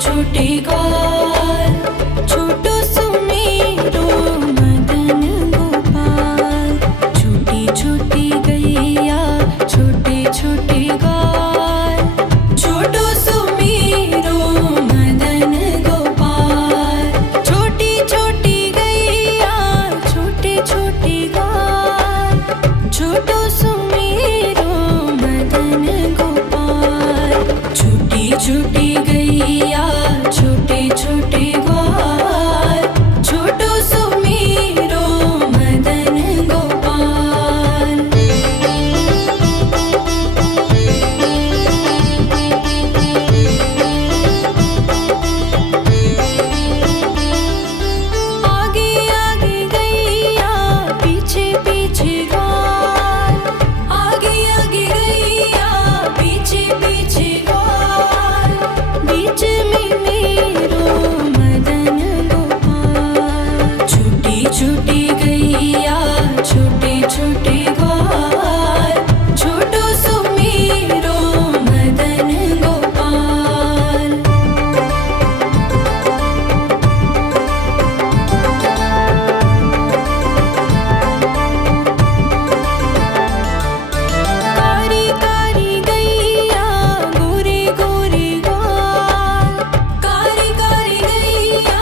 छोटे ग्वाल, छोटो सुमेरो मदन गोपाल। छोटी छोटी गैया छोटे छोटे ग्वाल, छोटो सुमेरो मदन गोपाल। छोटी छोटी गैया छोटे छोटे ग्वाल, छोटो सुमेरो मदन गोपाल। छोटी छोटी गैया छोटे छोटे ग्वाल, छोटो सुमेरो मदन गोपाल। आगे आगे गैया पीछे पीछे ग्वाल, आगे आगे गैया पीछे पीछे ग्वाल। बीच में मेरो मदन गोपाल। छोटी छोटी गैया छोटे छोटे ग्वाल, छोटो सुमेरो मदन गोपाल। कारी कारी गैया गोरे गोरे ग्वाल, कारी कारी गैया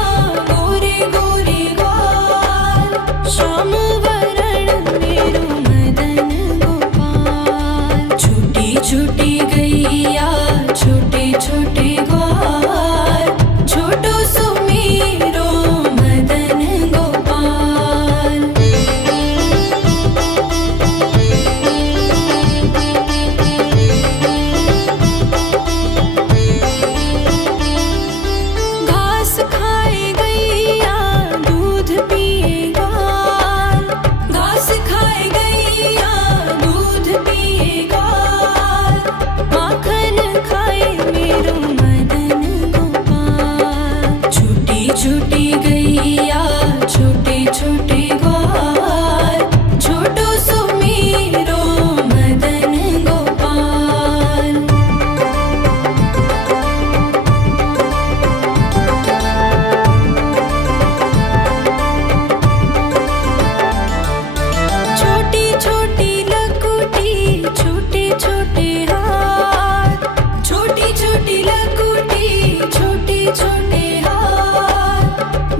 गोरे गोरे ग्वाल। श्याम वरण मेरो मदन गोपाल। छोटी छोटी गैया छोटे छोटे ग्वाल, छोटो सुमेरो मदन गोपाल। घास खाए गैया दूध पिए ग्वाल, घास खाए गैया दूध पिए ग्वाल। माखन खाए मेरो मदन गोपाल। छोटी छोटी गैया छोटे छोटे ग्वाल, छोटो सुमेरो मदन गोपाल। छोटी छोटी लकुटी छोटे छोटे हाथ, छोटी छोटी लकुटी छोटे छोटे हाथ।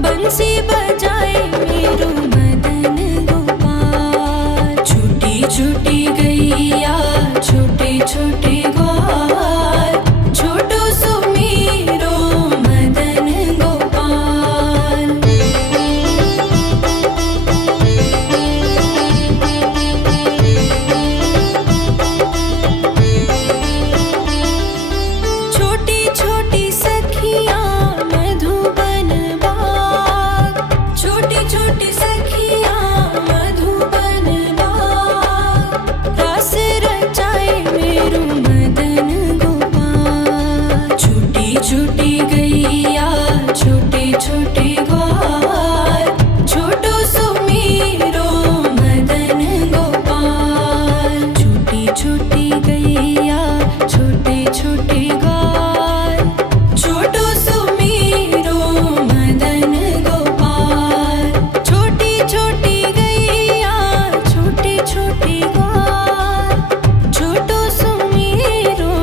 बंसी बजाए मेरो मदन गोपाल। छोटी छोटी गैया छोटे छोटे ग्वाल, छोटो सुमेरो मदन गोपाल। छोटी छोटी सखियाँ मधुबन बाग, छोटी छोटी सखियाँ मधुबन बाग। रास रचाए मेरो मदन गोपाल। छोटी छोटी गैया छोटे छोटे ग्वाल, छोटो सुमेरो मदन गोपाल। छोटी छोटी गैया छोटे छोटे ग्वाल, छोटो सुमेरो मदन गोपाल। छोटी छोटी गैया छोटे छोटे ग्वाल, छोटो सुमेरो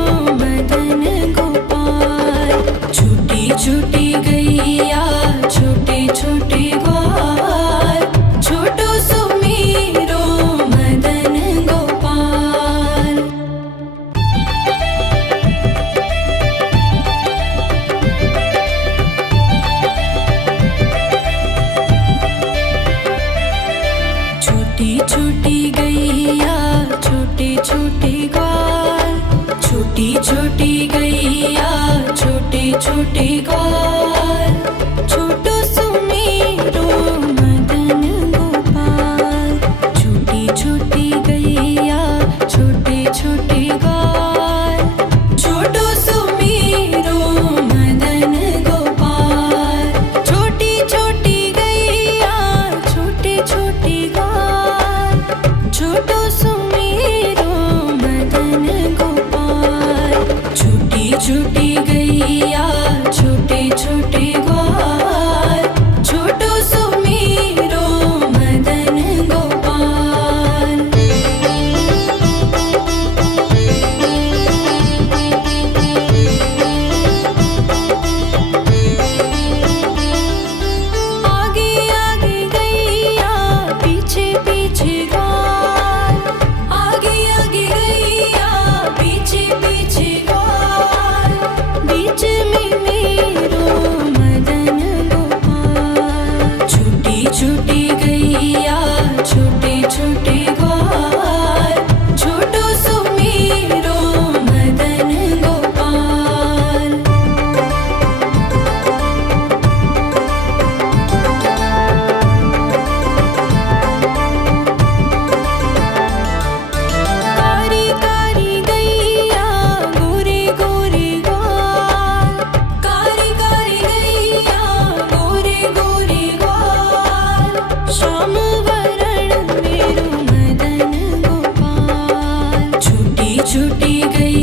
मदन गोपाल। छोटी छोटी गैया छोटे छोटे ग्वाल, छोटो सुमेरो मदन गोपाल। छोटी छोटी गैया छोटे छोटे ग्वाल, छोटी छोटी गैया छोटे छोटे ग्वाल, छोटो सुमेरो मदन गोपाल। छोटी छोटी गैया छोटे छोटे ग्वाल, छोटो सुमेरो मदन गोपाल। छोटी छोटी गैया छोटे छोटे ग्वाल, छोटो सुमेरो मदन गोपाल। छोटी छोटी गैया छोटे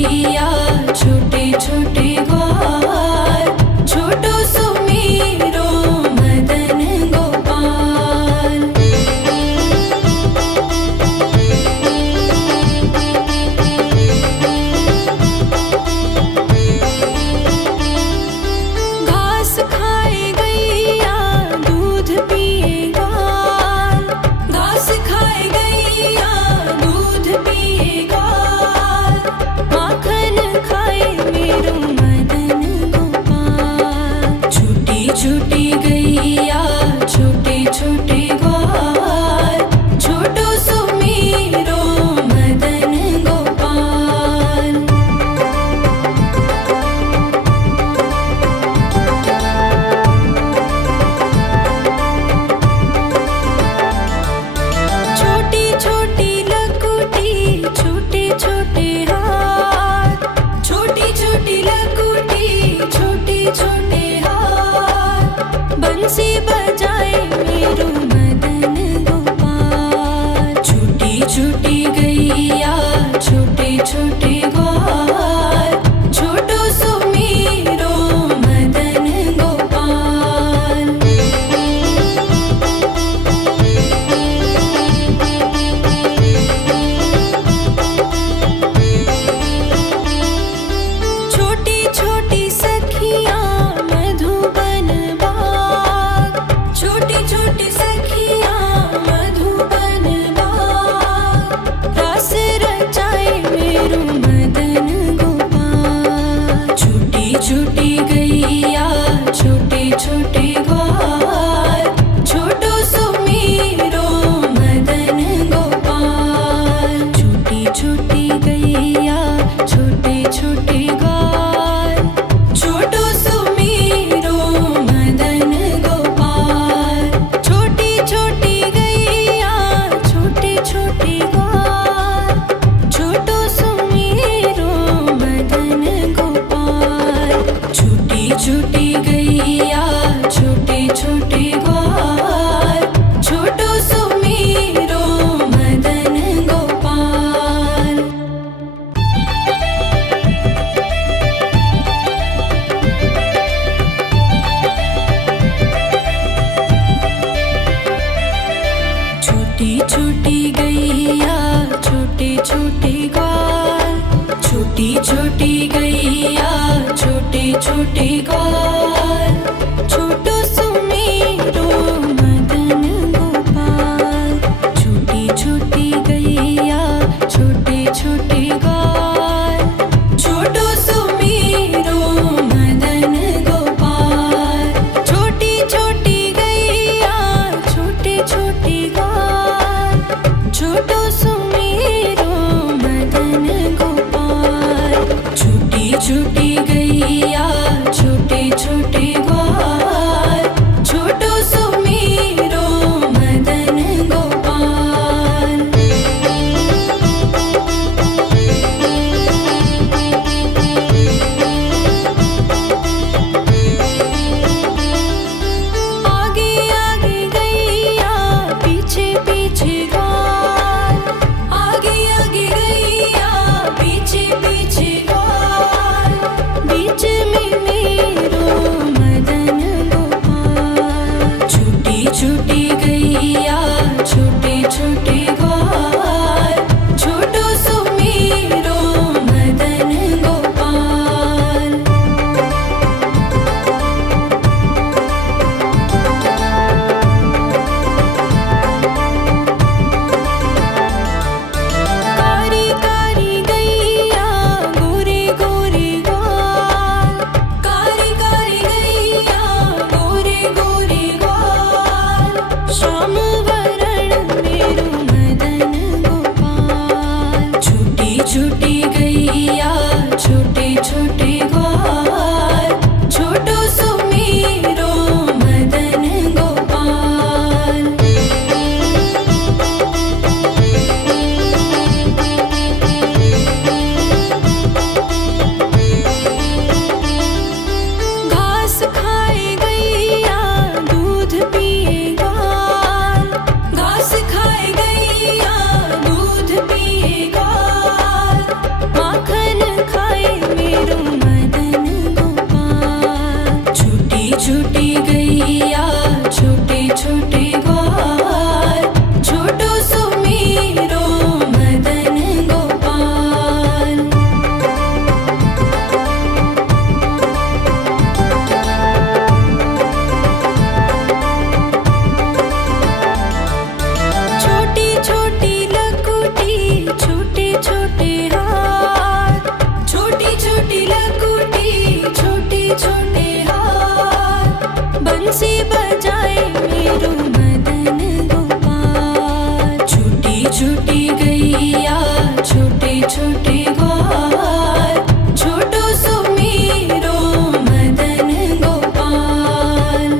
गैया छोटे छोटे ग्वाल छोटो सुमेरो मदन गोपाल। घास खाए गैया दूध पिए ग्वाल घास खाए गैया दूध पिए ग्वाल माखन खाए मेरो मदन गोपाल। छोटी छोटी गैया छोटे छोटे ग्वाल छोटो सुमेरो मदन गोपाल। छोटी छोटी लकुटी छोटे छोटे हाथ छोटी छोटी लकुटी छोटे छोटे हाथ बंसी बजाए मेरो मदन गोपाल। छोटी छोटी गैया छोटे छोटे ग्वाल छोटो सुमेरो मदन गोपाल। छोटी छोटी सखियाँ मधुबन बाग छोटी छोटी सखियाँ मधुबन बाग रास रचाए मेरो मदन गोपाल। छोटी छोटी गैया छोटे छोटे ग्वाल छोटो सुमेरो मदन गोपाल। छोटी छोटी गैया छोटे छोटे ग्वाल छोटो सुमेरो मदन गोपाल। छोटी छोटी गैया छोटे छोटे ग्वाल छोटो सुमेरो मदन गोपाल। छोटी छोटी गैया छोटे छोटे ग्वाल छोटो सुमेरो मदन गोपाल। छोटी छोटी गैया छोटे छोटे ग्वाल छोटी छोटी गैया छोटे छोटे ग्वाल छोटो सुमेरो मदन गोपाल। छोटी छोटी गैया छोटे छोटे ग्वाल छोटो सुमेरो मदन गोपाल। छोटी छोटी गैया छोटे छोटे ग्वाल छोटो सुमेरो मदन गोपाल। छोटी लकुटी छोटे छोटे हाथ बंसी बजाए मेरो मदन गोपाल। छोटी छोटी गैया छोटे छोटे ग्वाल छोटो सो मेरो मदन गोपाल।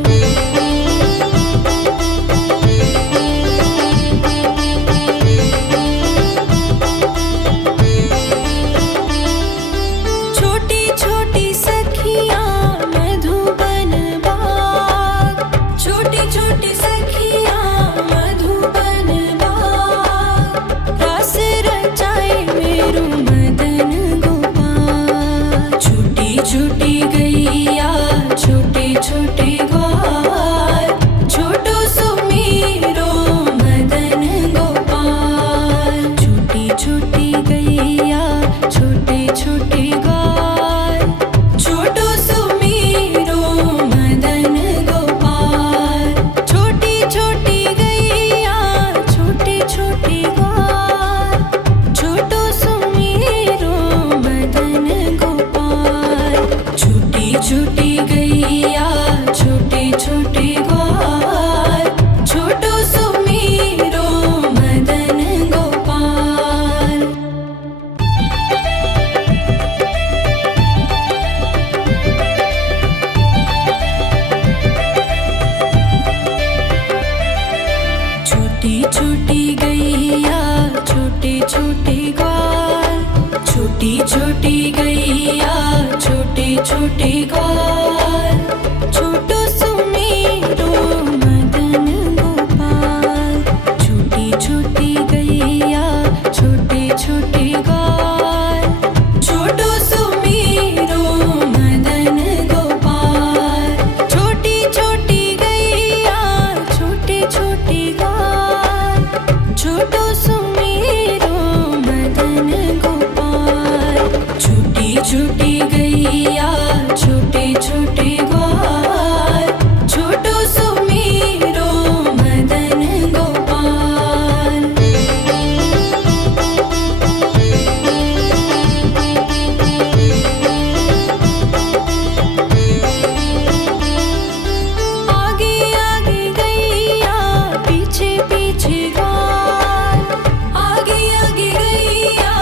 छोटी छोटी सखियाँ मधुबन बाग छोटी छोटी सखियाँ मधुबन बाग रस रचाए मेरो मदन गोपाल। छोटी छोटी गैया छोटे छोटे ग्वाल छोटो सो मेरो मदन गोपाल। छोटी छोटी गैया छोटे छोटे ग्वाल छोटो सो मेरो मदन गोपाल। छोटी छोटी गैया छोटे छोटे ग्वाल छोटो सो मेरो मदन गोपाल। छोटी छोटी गैया छोटे छोटे ग्वाल छोटो सो मेरो मदन गोपाल। छोटी छोटी गैया छोटे छोटे ग्वाल छोटी छोटी गैया छोटे छोटे ग्वाल छोटो सो मेरो मदन गोपाल। छोटी छोटी गैया छोटे छोटे ग्वाल छोटो सो मेरो मदन गोपाल। छोटी छोटी गैया छोटे छोटे ग्वाल छोटो सो मेरो मदन गोपाल। छोटी छोटी गैया छोटे छोटे ग्वाल छोटो सो मेरो मदन गोपाल। आगे आगे गैया पीछे पीछे ग्वाल आगे आगे गैया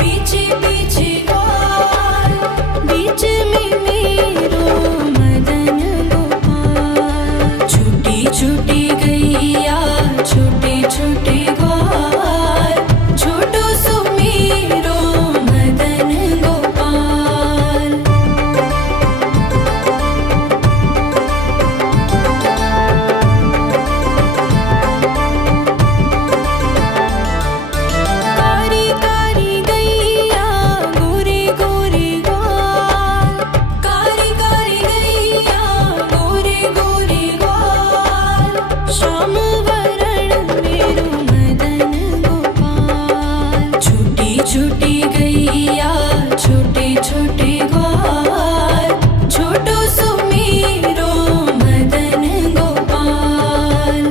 पीछे पीछे ग्वाल बीच में मेरो मदन गोपाल। छोटी छोटी गैया छोटे छोटे ग्वाल छोटो सो मेरो मदन गोपाल। कारी कारी गैया गोरे गोरे ग्वाल कारी कारी गैया गोरे गोरे ग्वाल श्याम वरण मेरो मदन गोपाल। छोटी छोटी गैया छोटे छोटे ग्वाल छोटो सो मेरो मदन गोपाल।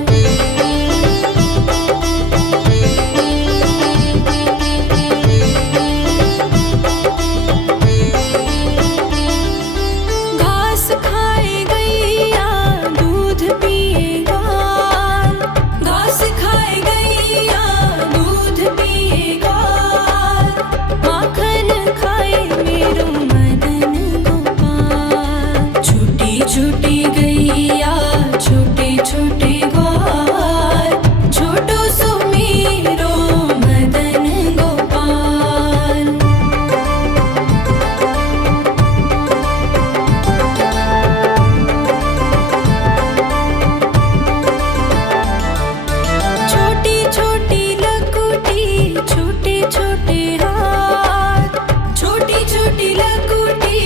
घास खाए गैया दूध पिए ग्वाल घास खाए गैया दूध पिए ग्वाल माखन खाए मेरो मदन गोपाल। छोटी छोटी गैया छोटे छोटे ग्वाल छोटो सो मेरो मदन गोपाल। छोटी छोटी लकुटी छोटे छोटे हाथ छोटी छोटी लकुटी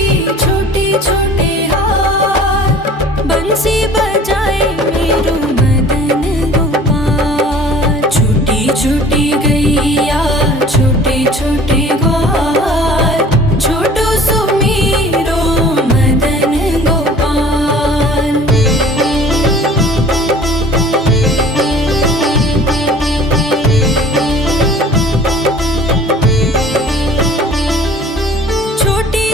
छोटे छोटे हाथ बंसी बजाए मेरो मदन गोपाल। छोटी छोटी गैया छोटे छोटे ग्वाल छोटो सो मेरो मदन गोपाल। छोटी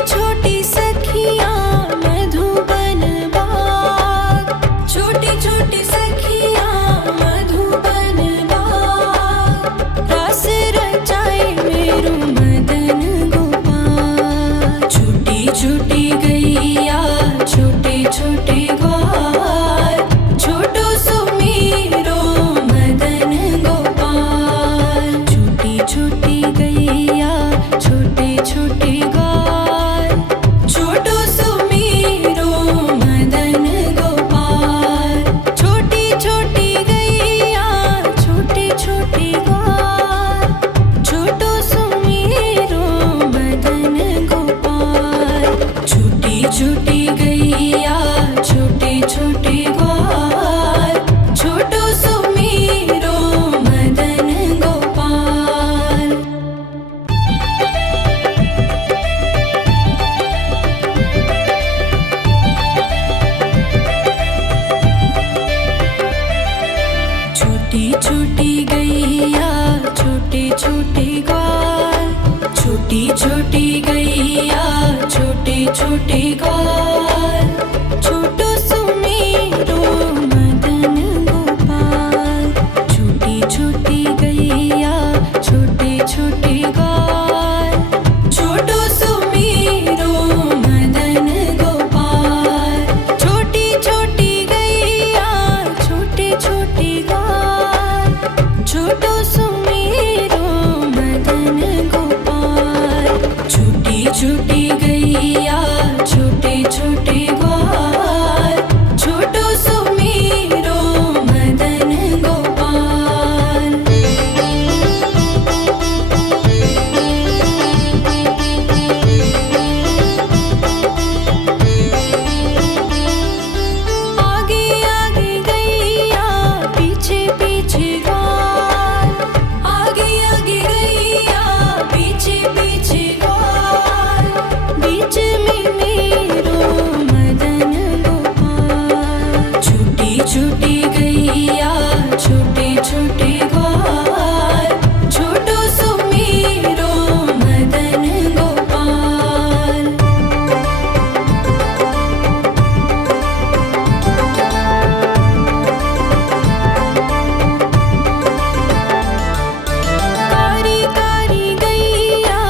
छोटे ग्वाल, छोटो सुमेरो मदन गोपाल। छोटी छोटी गैया छोटे छोटे ग्वाल, छोटो सुमेरो मदन गोपाल। छोटी छोटी गैया छोटे छोटे ग्वाल, छोटो सुमेरो मदन गोपाल। छोटी छोटी गैया छोटे छोटे ग्वाल, छोटो सुमेरो मदन गोपाल। आगे आगे गैया पीछे पीछे ग्वाल, आगे आगे गैया पीछे पीछे ग्वाल। बीच में मेरो मदन गोपाल। छोटी छोटी गैया छोटे छोटे ग्वाल, छोटो सुमेरो मदन गोपाल। कारी कारी गैया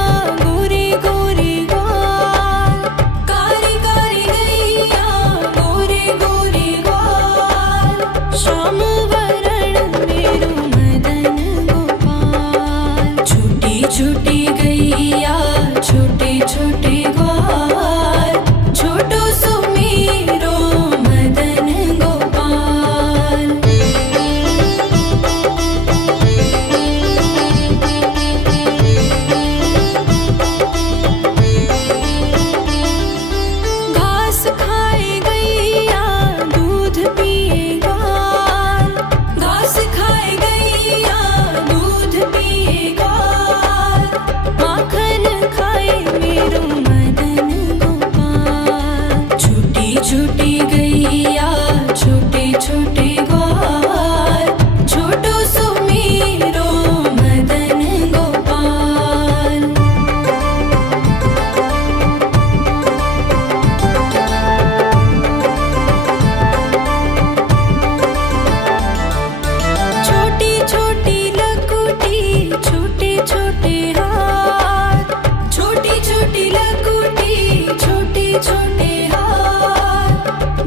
गोरे गोरे ग्वाल, कारी कारी गैया गोरे गोरे ग्वाल। श्याम वरण मेरो मदन गोपाल। छोटी छोटी गैया छोटे छोटे ग्वाल, छोटो सुमेरो मदन गोपाल। घास खाए गैया दूध पिए ग्वाल, घास खाए गैया दूध पिए ग्वाल। माखन खाए मेरो मदन गोपाल। छोटी छोटी गैया छोटे छोटे ग्वाल, छोटो सुमेरो मदन गोपाल। छोटी छोटी लकुटी छोटे छोटे हाथ, छोटी छोटी लकुटी छोटे छोटे हाथ।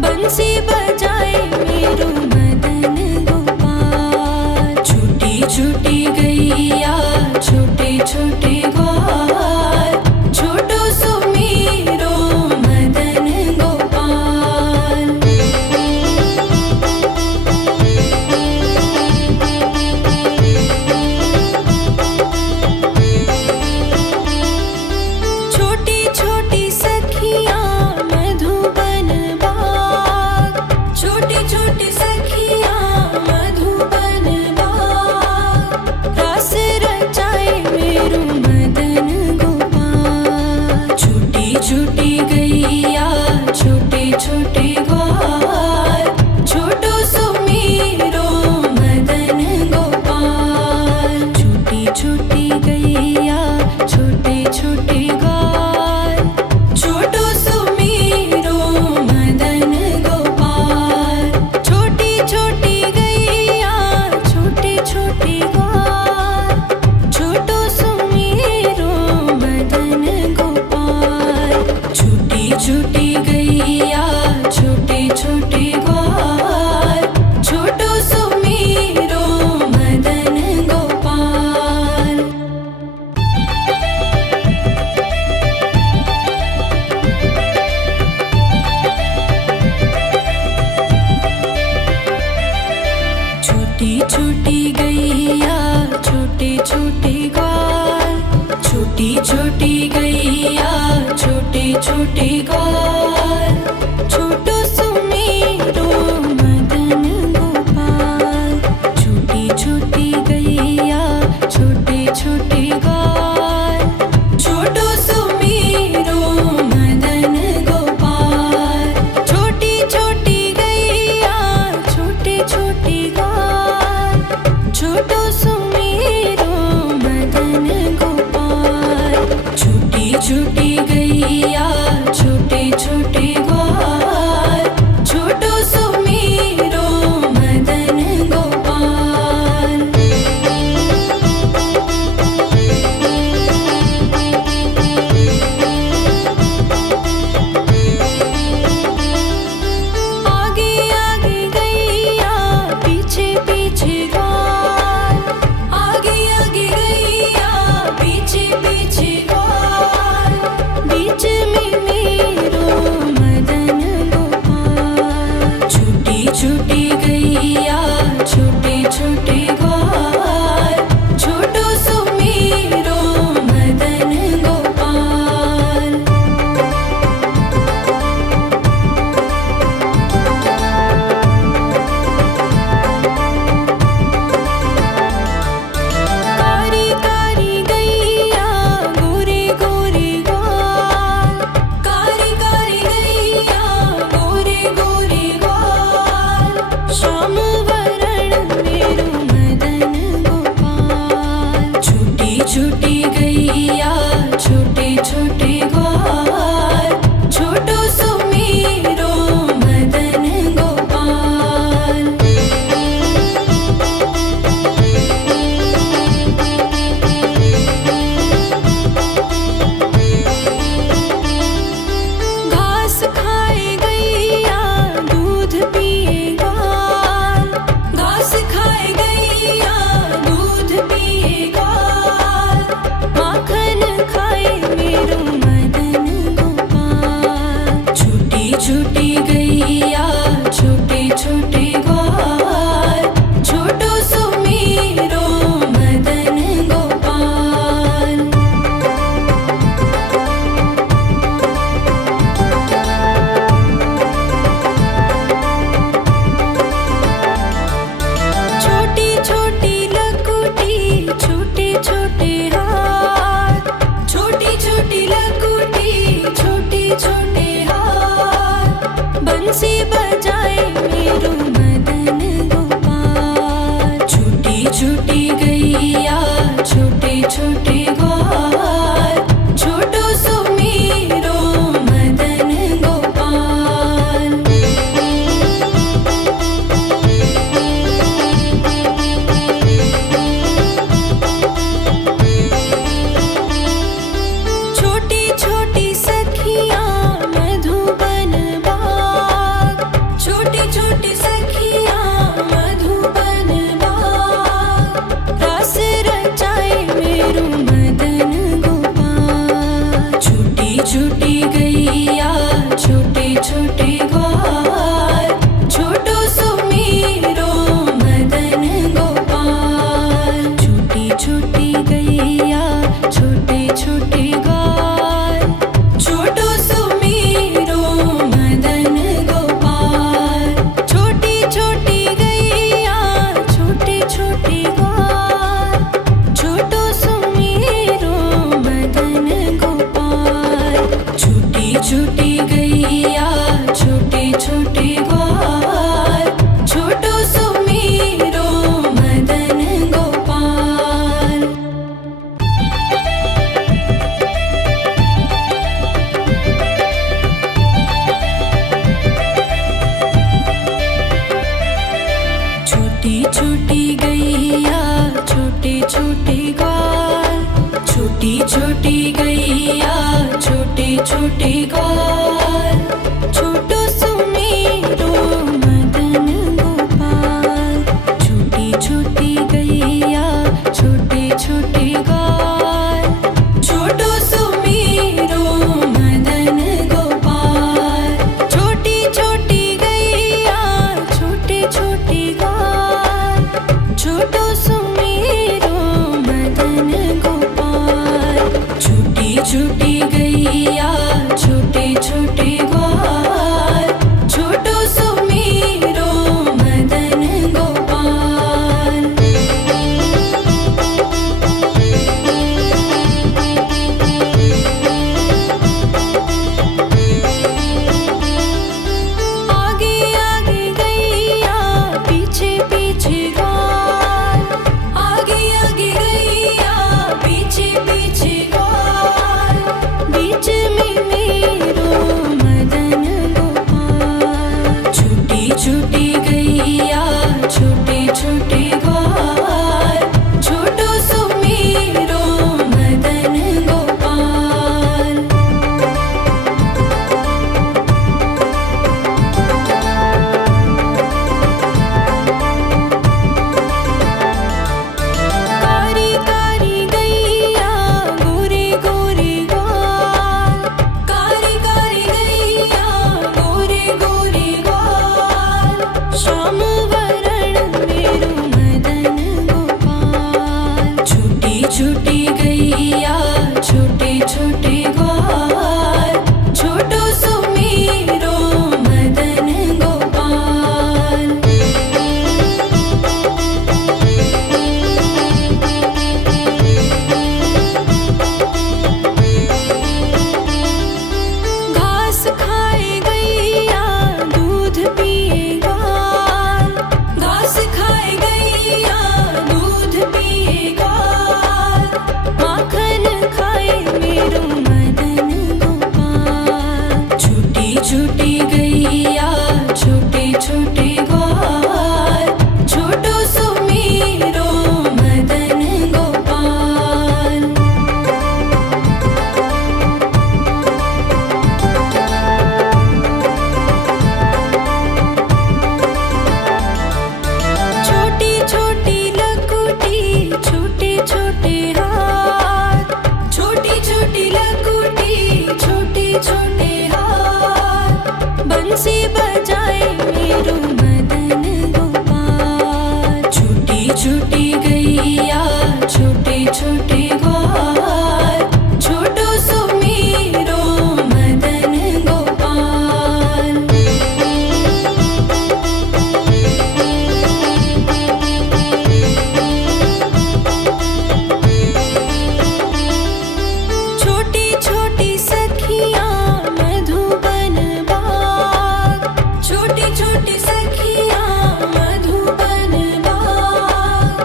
बंसी बजाए मेरो मदन गोपाल। छोटी छोटी गैया छोटे छोटे ग्वाल, छोटो सुमेरो मदन गोपाल। छोटी छोटी सखियाँ मधुबन बाग, छोटी छोटी सखियाँ मधुबन बाग। रास रचाए मेरो मदन गोपाल। छोटी छोटी गैया छोटे छोटे ग्वाल, छोटो सुमेरो मदन गोपाल। छोटी छोटी गैया छोटे छोटे ग्वाल, छोटो सुमेरो मदन गोपाल। छोटी छोटी गैया छोटे छोटे ग्वाल, छोटो सुमेरो मदन गोपाल। छोटी छोटी गैया छोटे छोटे ग्वाल, छोटो सुमेरो मदन गोपाल। छोटी छोटी गैया छोटे छोटे ग्वाल, छोटी छोटी गैया छोटे छोटे ग्वाल, छोटो सुमेरो मदन गोपाल। छोटी छोटी गैया छोटे छोटे ग्वाल, छोटो सुमेरो मदन गोपाल। छोटी छोटी गैया छोटे छोटे ग्वाल, छोटो सुमेरो मदन गोपाल। छोटी छोटी गैया छोटे छोटी गैया छोटे छोटे ग्वाल, छोटो सुमीरो मदन गोपाल। छोटी छोटी गैया छोटे छोटे ग्वाल, छोटी छोटी गैया छोटे छोटे ग्वाल, छोटो सुमीरो मदन गोपाल। छोटी छोटी गैया छोटे छोटे ग्वाल, छोटो सुमीरो मदन गोपाल। छोटी छोटी गैया छोटे छोटे ग्वाल, छोटो सुमीरो मदन गोपाल। छोटी छोटी गैया छोटे छोटे ग्वाल, छोटो सुमीरो मदन गोपाल। आगे आगे गैया पीछे पीछे ग्वाल, आगे आगे गैया पीछे पीछे ग्वाल, बीच में मेरो मदन गोपाल। छोटी छोटी गैया छोटे छोटे ग्वाल, छोटो सुमीरो मदन गोपाल। कारी कारी गैया गोरे गोरे ग्वाल, कारी कारी गैया गोरे गोरे ग्वाल, श्याम वरण मेरो मदन गोपाल। छोटी छोटी गैया छोटे छोटे ग्वाल, छोटो सुमीरो मदन गोपाल। घास खाए गैया दूध पिए ग्वाल, घास खाए गैया दूध पिए ग्वाल, माखन खाए मेरो मदन गोपाल। छोटी छोटी गैया छोटे छोटे ग्वाल, छोटो सुमीरो मदन गोपाल। छोटी छोटी लकुटी छोटे छोटे हाथ, छोटी छोटी लकुटी छोटे छोटे हाथ, बंसी बजाए मेरो मदन गोपाल। छोटी छोटी गैया छोटे छोटे ग्वाल, छोटो सुमीरो मदन गोपाल। छोटी छोटी सखियाँ मधुबन बाग, छोटी छोटी सखियाँ मधुबन बाग,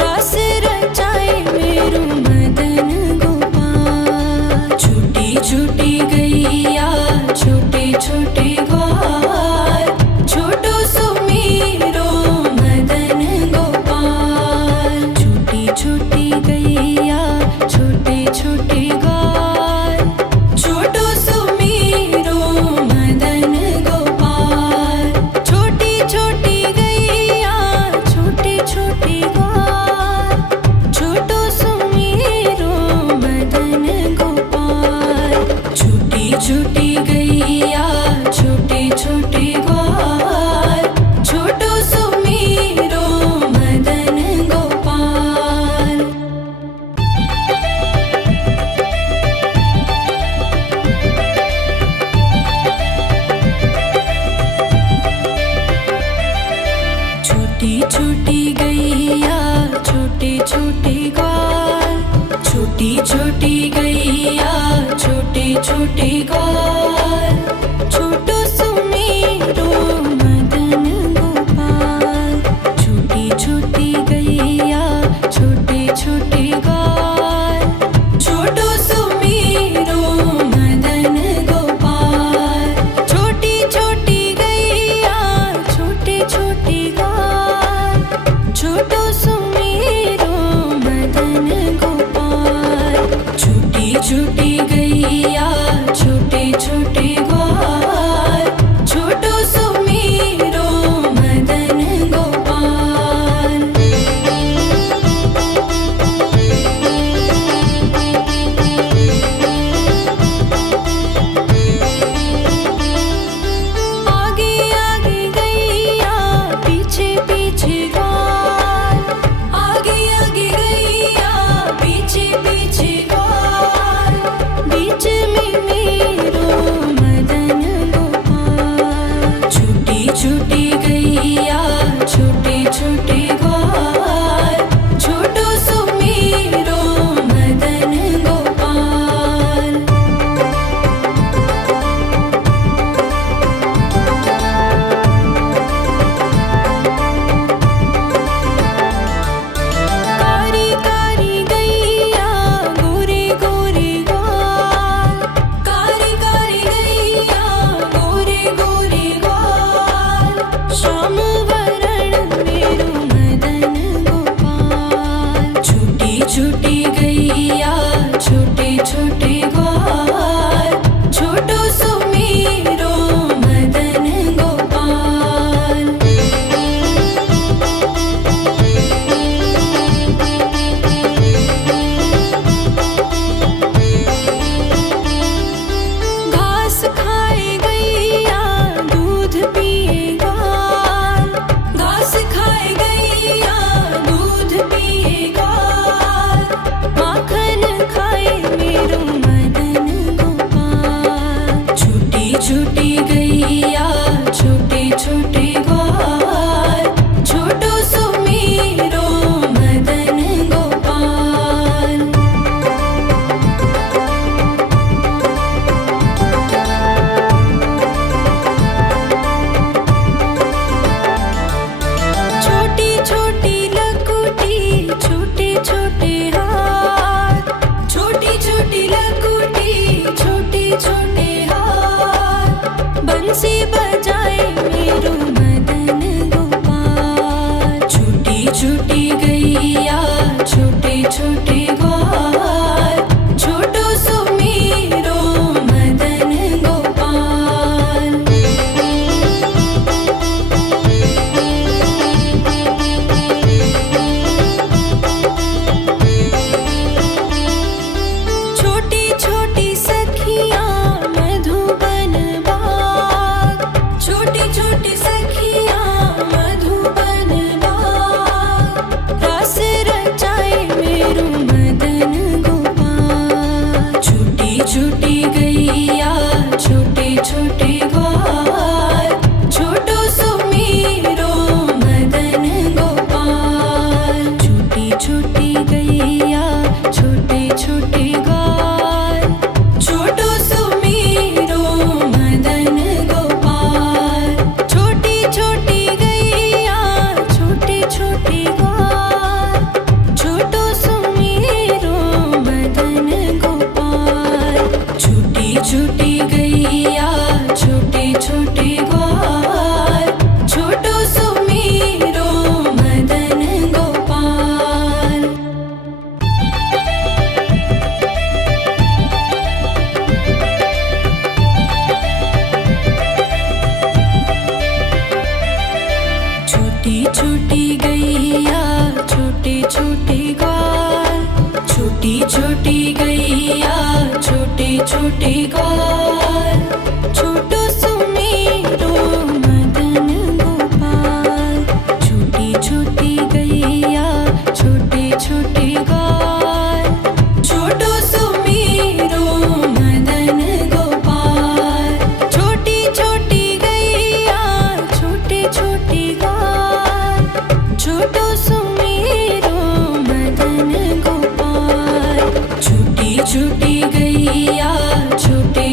रास रचाए मेरो मदन गोपाल। छोटी छोटी गैया छोटे छोटे ग्वाल, छोटो सुमीरो मदन गोपाल। छोटी छोटी गैया छोटे छोटे ग्वाल, छोटो सुमीरो मदन गोपाल। छोटी छोटी गैया छोटे छोटे ग्वाल, छोटो सुमीरो मदन गोपाल। छोटी छोटी गैया छोटे छोटे ग्वाल, छोटो सुमीरो मदन गोपाल। छोटी छोटी गैया छोटे छोटे ग्वाल, छोटी छोटी गैया छोटे छोटे ग्वाल, छोटी गैया छोटे छोटे ग्वाल, छोटो सुमेरो मदन गोपाल। छोटी छोटी लकुटी छोटे छोटे हाथ, छोटी छोटी लकुटी छोटे छोटे हाथ, बंसी बजाए मेरो मदन गोपाल। छोटी छोटी गैया छोटे छोटे ग्वाल, छोटो सुमेरो मदन गोपाल। छोटी छोटी सखियाँ मधुबन बाग, छोटी छोटी सखियाँ मधुबन बाग, रास रचाए मेरो मदन गोपाल। छोटी छोटी गैया छोटे छोटे ग्वाल, छोटो सुमेरो मदन गोपाल। छोटी छोटी गैया छोटे छोटे ग्वाल, छोटो सुमेरो मदन गोपाल। छोटी छोटी गैया छोटे छोटे ग्वाल, छोटो सुमेरो मदन गोपाल। छोटी छोटी गैया छोटे छोटे ग्वाल, छोटो सुमेरो मदन गोपाल। छोटी छोटी गैया छोटे छोटे ग्वाल, छोटी छोटी गैया छोटे छोटे ग्वाल, छोटो सुमेरो मदन गोपाल। छोटी छोटी गैया छोटे छोटे ग्वाल, छोटो सुमेरो मदन गोपाल। छोटी छोटी गैया छोटे छोटे ग्वाल, छोटो सुमेरो मदन गोपाल। छोटी छोटी गैया छोटे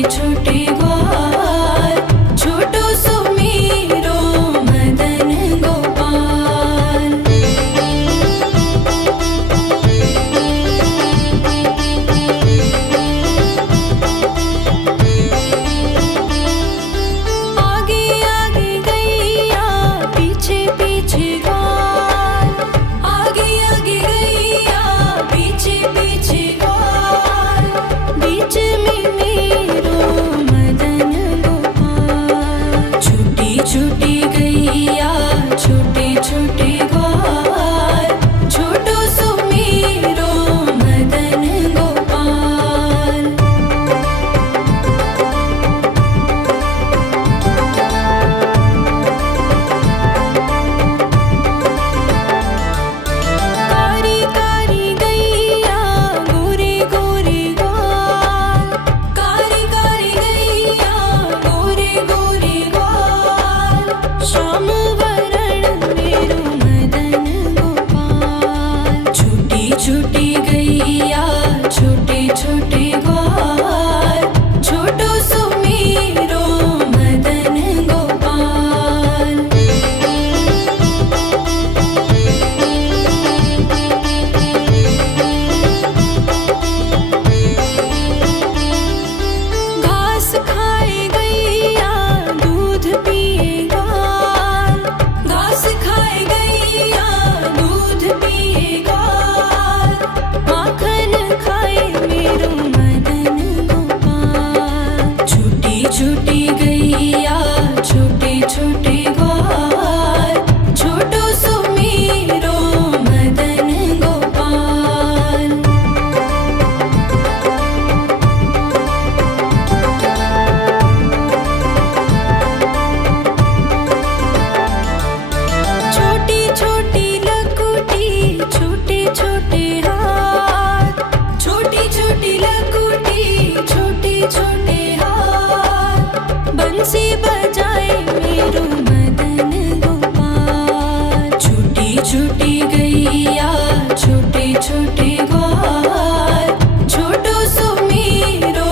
बंसी बजाए मेरो मदन गोपाल। छोटी छोटी गैया छोटे छोटे ग्वाल, छोटो सो मेरो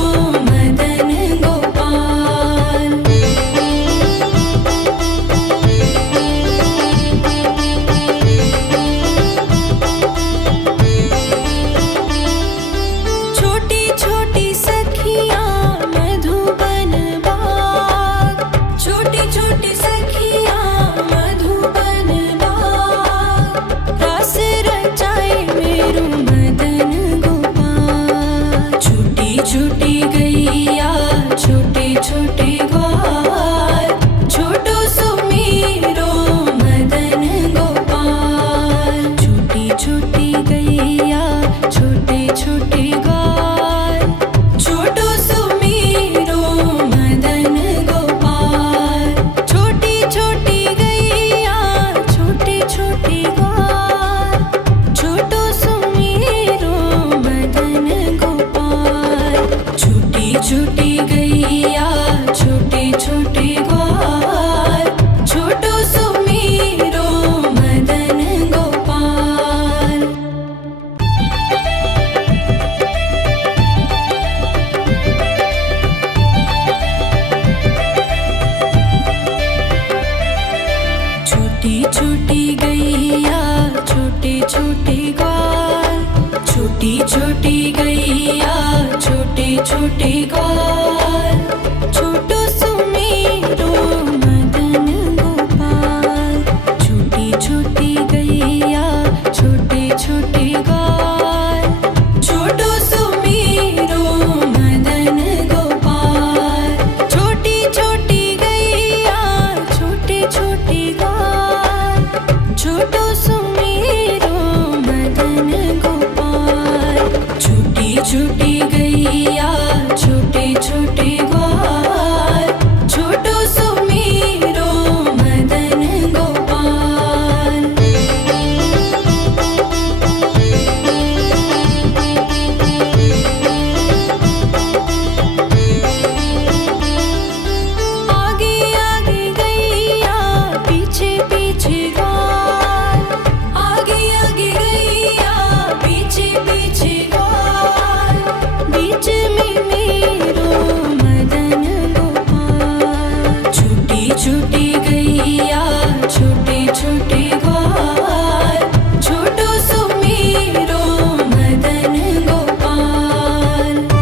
मदन गोपाल। छोटी छोटी सखियाँ मधुबन बाग, छोटी छोटी सखियाँ मधुबन बाग, रस रचाए मेरो मदन गोपाल। छोटी छोटी गैया छोटे छोटे ग्वाल, छोटो सो मेरो मदन गोपाल। छोटी छोटी गैया छोटे छोटे ग्वाल, छोटो सो मेरो मदन गोपाल। छोटी छोटी गैया छोटे छोटे ग्वाल, छोटो सो मेरो मदन गोपाल। छोटी छोटी गैया छोटे छोटे ग्वाल, छोटो सो मेरो मदन गोपाल। छोटी छोटी गैया छोटे छोटे ग्वाल, छोटी छोटी गैया छोटे छोटे ग्वाल,